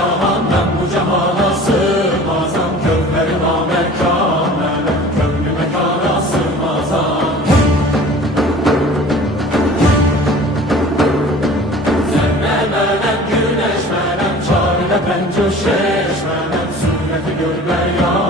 cahan, ben bu cahana sığmazam. Kövleri namekan, benim kövlü mekana sığmazam. Zerremenem, güneşmenem, çarine ben coşeşmenem. Sünneti görme ya